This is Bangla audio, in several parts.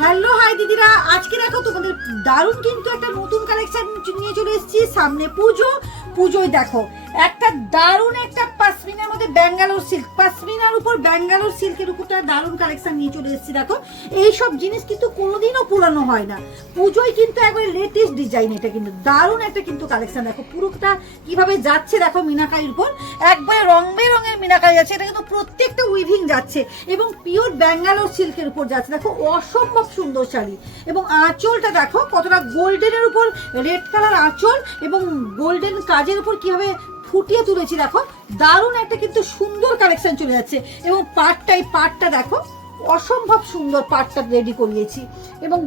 হ্যালো হাই দিদিরা, আজকে দেখো তোমাদের দারুণ কিন্তু একটা নতুন কালেকশন নিয়ে চলে এসেছি। সামনে পুজোয় দেখো একটা দারুণ একটা পাশমিনার মধ্যে ব্যাঙ্গালোর সিল্ক, পাশমিনার উপর ব্যাঙ্গালোর সিল্কের উপরটা দারুণ কালেকশন নিয়ে চলে এসেছি। দেখো এইসব জিনিস কিন্তু কোনোদিনও পুরানো হয় না, পুজোয় কিন্তু একবারে লেটেস্ট ডিজাইন। এটা কিন্তু দারুণ একটা কিন্তু কালেকশন। দেখো পুরোটা কিভাবে যাচ্ছে, দেখো মিনাকারির উপর একবারে রং বেরঙের মিনাকারি যাচ্ছে। এটা কিন্তু প্রত্যেকটা উইভিং যাচ্ছে এবং পিওর ব্যাঙ্গালোর সিল্কের উপর যাচ্ছে। দেখো অসম্ভব সুন্দর শাড়ি এবং আঁচলটা দেখো কতটা গোল্ডেনের উপর রেড কালার আঁচল এবং গোল্ডেন কাজের উপর কিভাবে ফুটিয়ে তুলেছি। দেখো দারুণ একটা কিন্তু সুন্দর কালেকশন চলে যাচ্ছে এবং পাটটা দেখো অসম্ভব সুন্দর পাটটা রেডি করিয়েছি এবং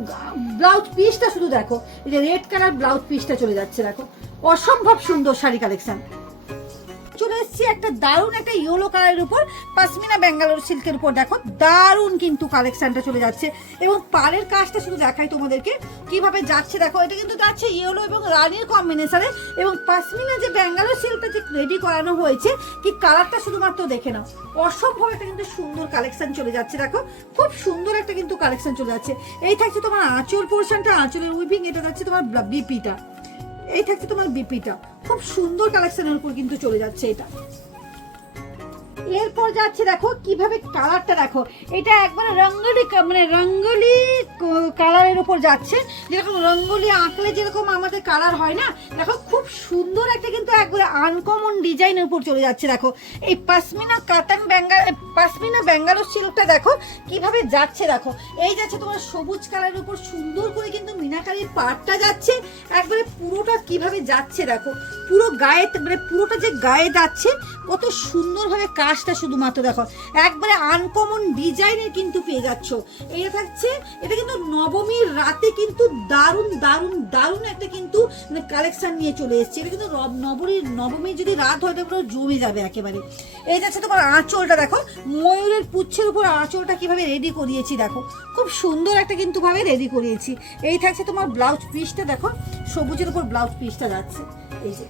ব্লাউজ পিসটা শুধু দেখো, এই যে রেড কালার ব্লাউজ পিসটা চলে যাচ্ছে। দেখো অসম্ভব সুন্দর শাড়ি কালেকশন চলে এসেছি একটা দারুণ একটা ইয়েলো কালারের উপর পাশমিনা ব্যাঙ্গালোর সিল্কের উপর। দেখো দারুণ কিন্তু কালেকশনটা চলে যাচ্ছে এবং পাড়ের কাজটা শুধু দেখাই তোমাদেরকে কিভাবে যাচ্ছে। দেখো এটা কিন্তু যাচ্ছে ইয়েলো এবং রানীর কম্বিনেশনে এবং পাশমিনা যে ব্যাঙ্গালোর সিল্কটা যে রেডি করানো হয়েছে, কি কালারটা শুধুমাত্র দেখে নাও। অসম্ভব একটা কিন্তু সুন্দর কালেকশন চলে যাচ্ছে। দেখো খুব সুন্দর একটা কিন্তু কালেকশন চলে যাচ্ছে। এই থাকছে তোমার আঁচল পোর্শনটা, আঁচলের উইভিং। এটা যাচ্ছে তোমার বিপিটা, এই থাকছে তোমার বিপিটা। খুব সুন্দর কালেকশনের উপর কিন্তু চলে যাচ্ছে এটা। এরপর যাচ্ছে দেখো কিভাবে কালারটা দেখো, এটা একবারে রঙ্গলি মানে রঙ্গলি কালারের উপর যাচ্ছে। যেরকম রঙ্গলি আঁকলে যেরকম আমাদের কালার হয় না, দেখো খুব সুন্দর একটা কিন্তু একবারে আনকমন ডিজাইনের উপর চলে যাচ্ছে। দেখো এই পাশমিনা ব্যাঙ্গালোর সিল্কটা দেখো কিভাবে যাচ্ছে। দেখো এই যাচ্ছে তোমার সবুজ কালারের উপর সুন্দর করে কিন্তু মিনাকারির পাড়টা যাচ্ছে। একবারে পুরোটা কিভাবে যাচ্ছে দেখো, পুরো গায়ে মানে পুরোটা যে গায়ে যাচ্ছে কত সুন্দরভাবে কাজটা শুধুমাত্র দেখো একবারে আনকমন ডিজাইনের কিন্তু পেয়ে যাচ্ছ। এটা থাকছে, এটা কিন্তু নবমীর রাতে কিন্তু দারুণ দারুণ দারুণ একটা কিন্তু কালেকশন নিয়ে চলে এসেছে। এটা কিন্তু নবমীর যদি রাত হয় তাহলে জমে যাবে একেবারে। এই যাচ্ছে তোমার আঁচলটা দেখো, ময়ূরের পুচ্ছের উপর আঁচলটা কিভাবে রেডি করিয়েছি। দেখো খুব সুন্দর একটা কিন্তু ভাবে রেডি করিয়েছি। এই থাকছে তোমার ব্লাউজ পিসটা, দেখো সবুজের উপর ব্লাউজ পিসটা যাচ্ছে। এই যে